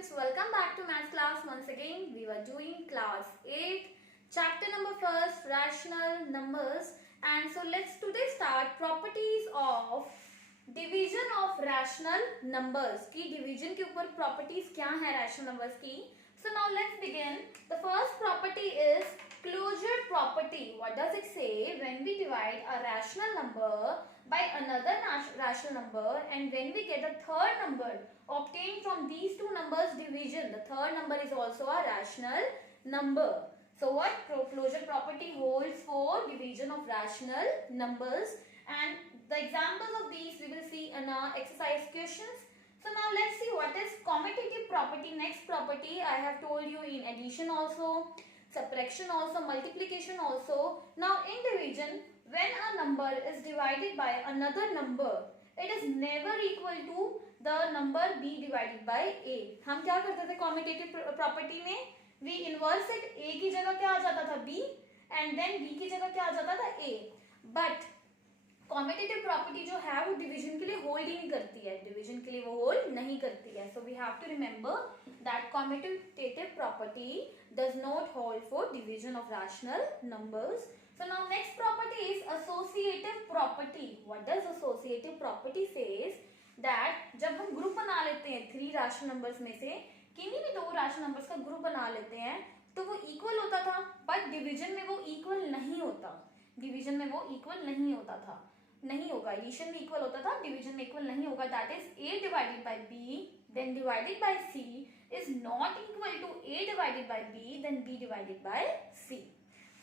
students, welcome back to math class. Once again we were doing class 8 chapter number first, rational numbers. And so let's today start properties of division of rational numbers की division के ऊपर properties क्या है rational numbers की. So now let's begin. The first property is closure property. What does it say? When we divide a rational number by another rational number and when we get a third number obtained from these two numbers division, the third number is also a rational number. So what closure property holds for division of rational numbers, and the examples of these we will see in our exercise questions. So now let's see what is commutative property. Next property I have told you in addition also, subtraction also, multiplication also. Now in division, when a number is divided by another number, it is never equal to the number b divided by a. हम क्या करते थे commutative property में? We inverse it. a की जगह क्या आ जाता था b and then b की जगह क्या आ जाता था a. But कॉम्पिटिटिव प्रॉपर्टी जो है वो डिवीजन के लिए होल्ड ही नहीं करती है, डिवीजन के लिए वो होल्ड नहीं करती है. So we have to remember that competitive property does not hold for division of rational numbers. So now next property is associative property. What does associative property says? That जब हम group बना लेते हैं three rational numbers में से किन्हीं भी दो रैशनल नंबर्स का ग्रुप बना लेते हैं तो वो इक्वल होता था, बट डिवीजन में वो इक्वल नहीं होता. डिवीजन में वो इक्वल नहीं होता था, नहीं होगा. एडिशन में इक्वल होता था, डिवीजन में इक्वल नहीं होगा. That is a divided by b then divided by c is not equal to a divided by b then b divided by c.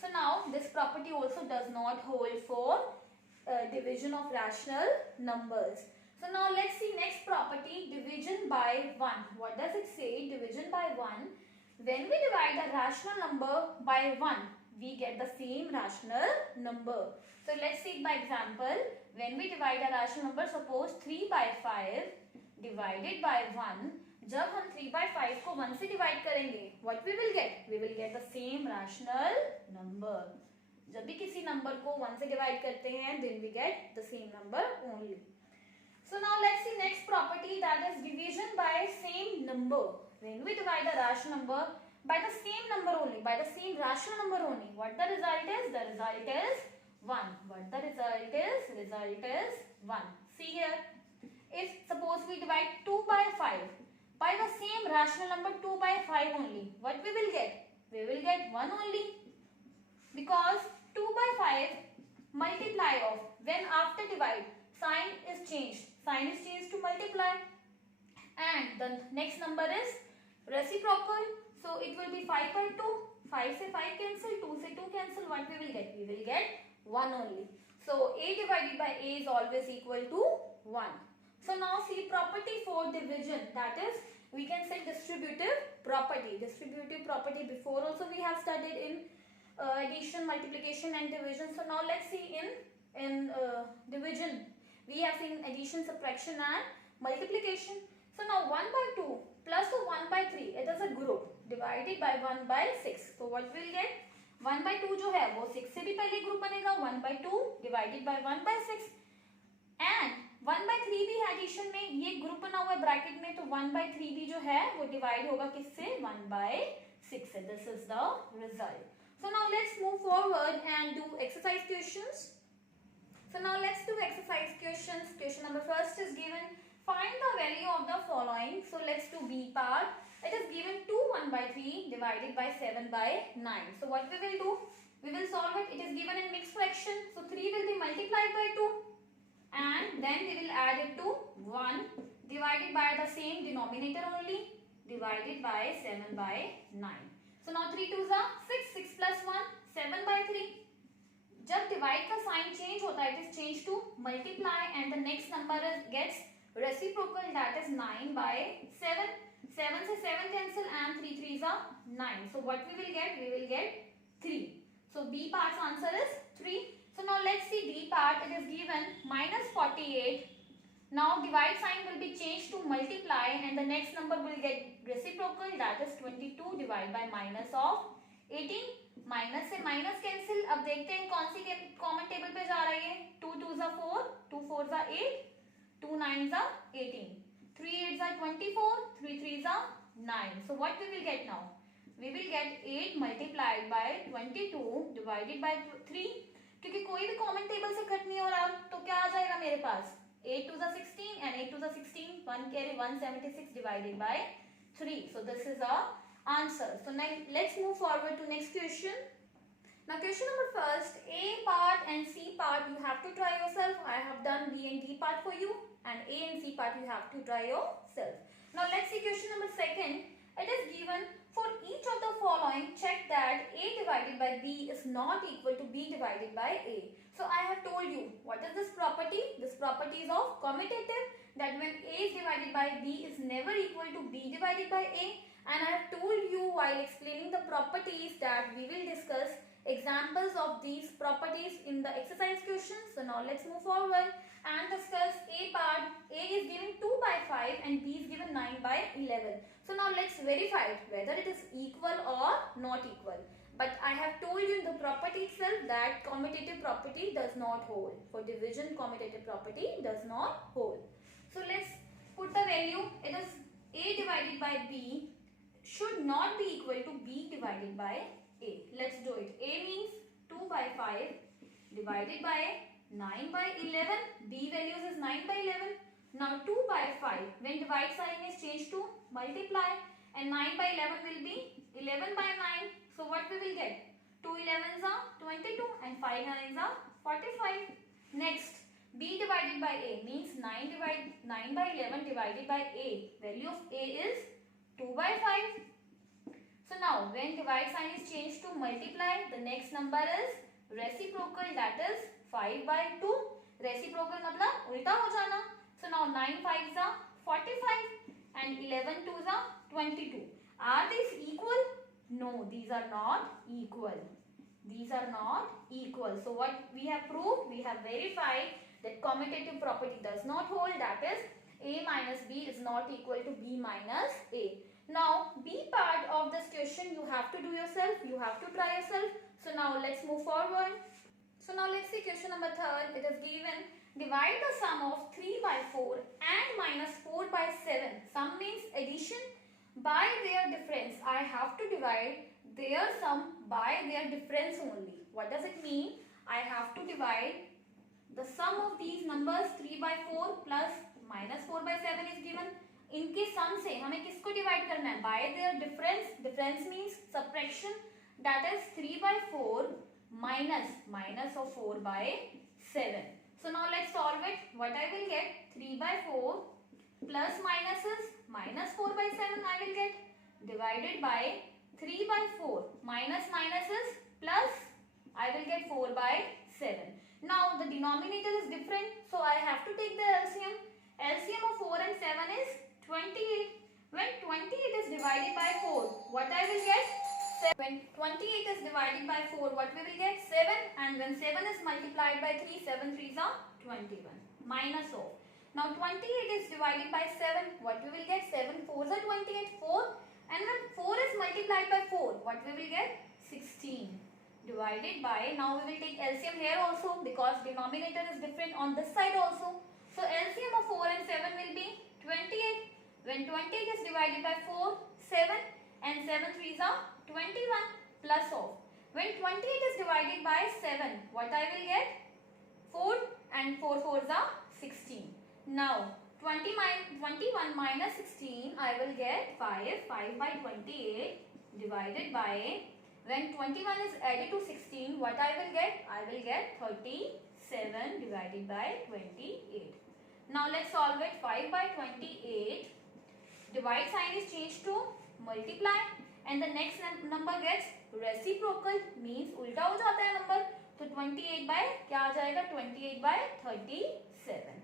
So now this property also does not hold for division of rational numbers. So now let's see next property, division by 1. What does it say? Division by 1. When we divide a rational number by 1, we get the same rational number. So let's see by example. When we divide a rational number, suppose 3 by 5 divided by 1. जब हम 3 by 5 को 1 से divide करेंगे, what we will get? We will get the same rational number. जब भी किसी number को 1 से divide करते हैं, then we get the same number only. So now let's see next property, that is division by same number. When we divide a rational number by the same number only, by the same rational number only, what the result is? The result is 1. What the result is? Result is 1. See here, if suppose we divide 2 by 5 by the same rational number 2 by 5 only, what we will get? We will get 1 only, because 2 by 5 multiply of, when after divide sign is changed to multiply, and the next number is reciprocal, so it will be 5 by 2. 5 से 5 cancel, 2 से 2 cancel. What we will get? We will get 1 only. So a divided by a is always equal to 1. So now see property for division, that is we can say distributive property. Distributive property before also we have studied in addition, multiplication and division. So now let's see in division. We have seen addition, subtraction and multiplication. So now 1 by 2 plus 1 by 3, it is a group divided by 1 by 6. So what we will get? 1 by 2 जो है वो 6 से भी पहले group बनेगा. 1 by 2 divided by 1 by 6 and 1 by 3 भी addition में ये ग्रुप बना हुआ है ब्रैकेट में, तो 1 by 3 भी जो है वो डिवाइड होगा किससे? 1 by 6 से. This is the result. So now let's move forward and do exercise questions. So now let's do exercise questions. Question number first is given, find the value of the following. So let's do B part. It is given 2 1 by 3 divided by 7 by 9. So what we will do? We will solve it. It is given in mixed fraction. So 3 will be multiplied by 2 and then we will add it to 1 divided by the same denominator only, divided by 7 by 9. So now 3 2s are 6, 6 plus 1, 7 by 3. जब divide का sign change होता है, it is change to multiply and the next number gets reciprocal, that is 9 by 7. 7 से 7 cancel and 3 3s are 9. So what we will get? We will get 3. So B part's answer is 3. So now let's see D part. It is given minus 48. Now divide sign will be changed to multiply and the next number will get reciprocal, that is 22 divided by minus of 18. Minus से minus cancel. अब देखते हैं कौन सी common table पे जा रही है. 2 2s are 4, 2 4s are 8, 2 9s are 18, 3 8s are 24, 3 3s are 9. So what we will get now? We will get 8 multiplied by 22 divided by 3. क्योंकि कोई भी कॉमन टेबल से कट नहीं हो रहा, तो क्या आ जाएगा मेरे पास? 8 to the 16 and 8 to the 16, 1 carry 176 divided by 3. So this is our answer. So now let's move forward to next question. Now question number first, A part and C part you have to try yourself. I have done B and D part for you, and A and C part you have to try yourself. Now let's see question number second. It is given for each of the following, check that A divided by B is not equal to B divided by A. So I have told you what is this property. This property is of commutative, that when A is divided by B is never equal to B divided by A. And I have told you while explaining the properties that we will discuss examples of these properties in the exercise questions. So now let's move forward and discuss A part. A is given 2 by 5 and B is given 9 by 11. So now let's verify whether it is equal or not equal. But I have told you in the property itself that commutative property does not hold. For division, commutative property does not hold. So let's put the value. It is A divided by B should not be equal to B divided by A. Let's do it. A means 2 by 5 divided by 9 by 11. B values is 9 by 11. Now 2 by 5. When divide sign is changed to multiply, and 9 by 11 will be 11 by 9. So what we will get? 2 11s are 22 and 5 9s are 45. Next, B divided by A means 9 by 11 divided by A. Value of A is 2 by 5. So now when divide sign is changed to multiply, the next number is reciprocal, that is 5 by 2. Reciprocal मतलब उल्टा हो जाना. So now 9 5s are 45 and 11 2s are 22. Are these equal? No, these are not equal. These are not equal. So what we have proved? We have verified that commutative property does not hold, that is A minus B is not equal to B minus A. Now B part of this question you have to do yourself, you have to try yourself. So now let's move forward. So now let's see question number 3. It is given, divide the sum of 3 by 4 and minus 4 by 7. Sum means addition, by their difference. I have to divide their sum by their difference only. What does it mean? I have to divide the sum of these numbers 3 by 4 plus minus 4 by 7 is given. इनके सम से हमें किसको divide करना है? Bye there difference. Difference means subtraction, that is 3 by 4 minus of 4 by 7. So now let's solve it. What I will get? 3 by 4 plus minuses minus 4 by 7 I will get, divided by 3 by 4 minus minuses plus I will get 4 by 7. Now the denominator is different, so I have to take the LCM. LCM of 4 and 7 is 28. When 28 is divided by 4, what I will get? 7. When 28 is divided by 4, what we will get? 7. And when 7 is multiplied by 3, 7 3s are 21. Minus of. Now 28 is divided by 7, what we will get? 7 4s are 28, 4. And when 4 is multiplied by 4, what we will get? 16. Divided by, now we will take LCM here also because denominator is different on this side also. So LCM of 4 and 7 will be 28. When 28 is divided by 4, 7 and 7 3s are 21 plus of. When 28 is divided by 7, what I will get? 4 and 4 4s are 16. Now 21 minus 16 I will get 5 by 28 divided by, when 21 is added to 16, what I will get? I will get 37 divided by 28. Now let's solve it. 5 by 28, divide sign is changed to multiply and the next number gets reciprocal, means उल्टा हो जाता है number. तो 28 by क्या आ जाएगा? 28 by 37.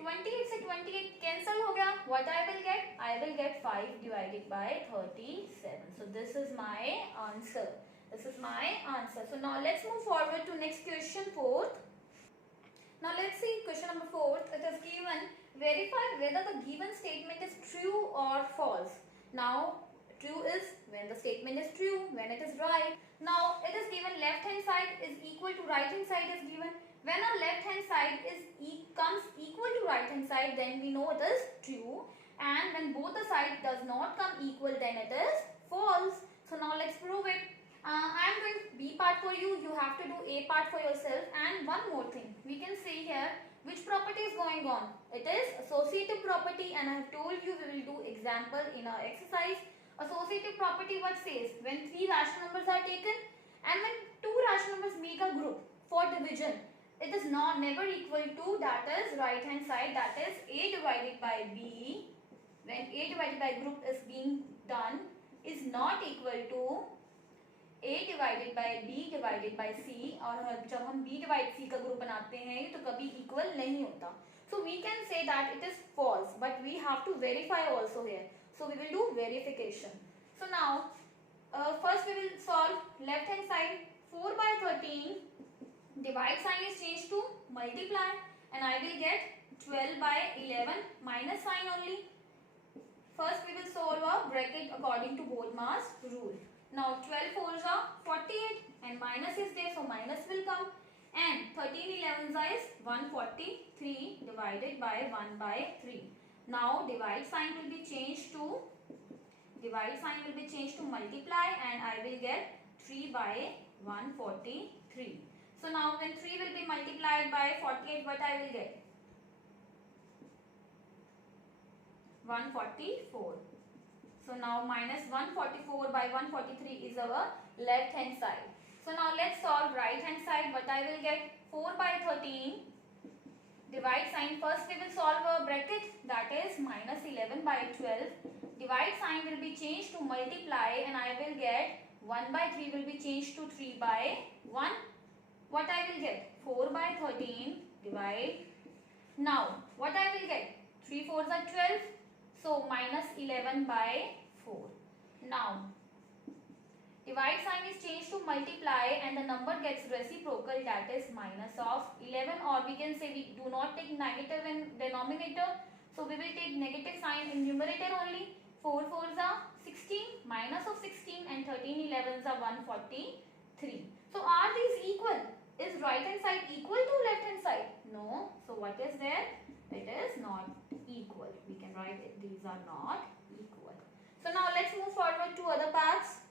28 से 28 cancel हो गया. What I will get? I will get 5 divided by 37. So this is my answer. This is my answer. So now let's move forward to next question, 4th. Now let's see question number 4th. It is given, verify whether the given statement is true or false. Now true is when the statement is true, when it is right. Now it is given left hand side is equal to right hand side is given. When a left hand side is comes equal to right hand side, then we know it is true. and when both the sides does not come equal, then it is false. So now let's prove it. I am doing B part for you. You have to do A part for yourself. And one more thing, we can see here which property is going on. It is associative property, and I have told you we will do example in our exercise. Associative property what says? When three rational numbers are taken and when two rational numbers make a group for division, it is never equal to, that is right hand side, that is A divided by B. When A divided by group is being done is not equal to A divided by B divided by C, और जब हम B divided C का group बनाते हैं तो कभी equal नहीं होता. So we can say that it is false, but we have to verify also here. So we will do verification. So now first we will solve left hand side. 4 by 13, divide sign is changed to multiply, and I will get 12 by 11 minus sign only. First we will solve a bracket according to Bodmer's rule. Now 12 fours are 48 and minus is there, so minus will come, and 13 11s is 143 divided by 1 by 3. Now divide sign will be changed to multiply, and I will get 3 by 143. So now when 3 will be multiplied by 48, what I will get? 144. So now minus 144 by 143 is our left hand side. So now let's solve right hand side. What I will get? 4 by 13. Divide sign. First we will solve a bracket, that is minus 11 by 12. Divide sign will be changed to multiply, and I will get 1 by 3 will be changed to 3 by 1. What I will get? 4 by 13 divide. Now what I will get? 3 fours are 12. So minus 11 by 4. Now divide sign is changed to multiply, and the number gets reciprocal, that is minus of 11, or we can say we do not take negative in denominator. So we will take negative sign in numerator only. 4 fours are 16, minus of 16, and 13 11s are 143. So are these equal? Is right hand side equal to left hand side? No. So what is there? It is not equal. We can write it. These are not equal. So now let's move forward to other parts.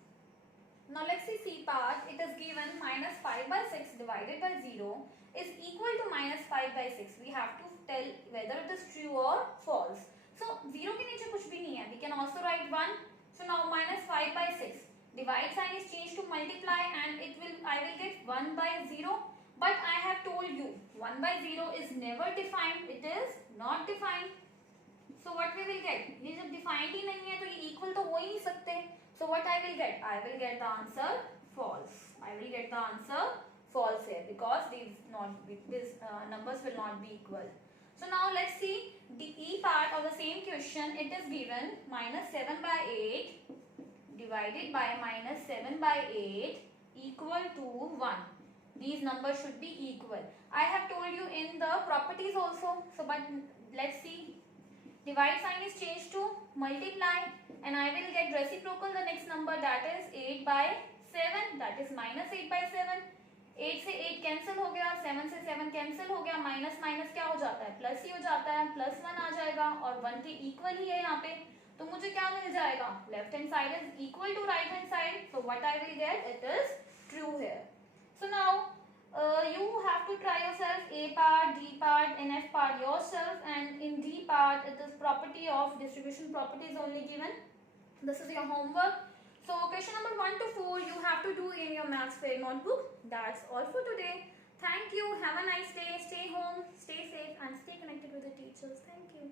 Now let's see C part. It is given minus 5 by 6 divided by 0 is equal to minus 5 by 6. We have to tell whether it is true or false. So 0 के नीचे कुछ भी नहीं है. We can also write 1. So now minus 5 by 6. Divide sign is changed to multiply, and I will get 1 by 0. But I have told you 1 by 0 is never defined. It is not defined. So what we will get? ये जब defined ही नहीं है तो ये equal तो हो ही नहीं सकते. So what I will get? I will get the answer false. I will get the answer false here, because these numbers will not be equal. So now let's see the E part of the same question. It is given minus 7 by 8 divided by minus 7 by 8 equal to 1. These numbers should be equal. I have told you in the properties also. So but let's see. Divide sign is changed to multiply, and I will get reciprocal the next number, that is 8 by 7, that is minus 8 by 7. 8 से 8 cancel हो गया, 7 से 7 cancel हो गया, minus minus क्या हो जाता है? प्लस ही हो जाता है. प्लस 1 आ जाएगा, और 1 के इक्वल ही है यहाँ पे. तो मुझे क्या मिल जाएगा? Left hand side is equal to right hand side. So what I will get? It is true here. So now you have to try yourself A part, D part, and F part yourself, and in D part it is property of distribution property is only given. This is your homework. So question number 1 to 4 you have to do in your maths fair notebook. That's all for today. Thank you. Have a nice day. Stay home, stay safe, and stay connected with the teachers. Thank you.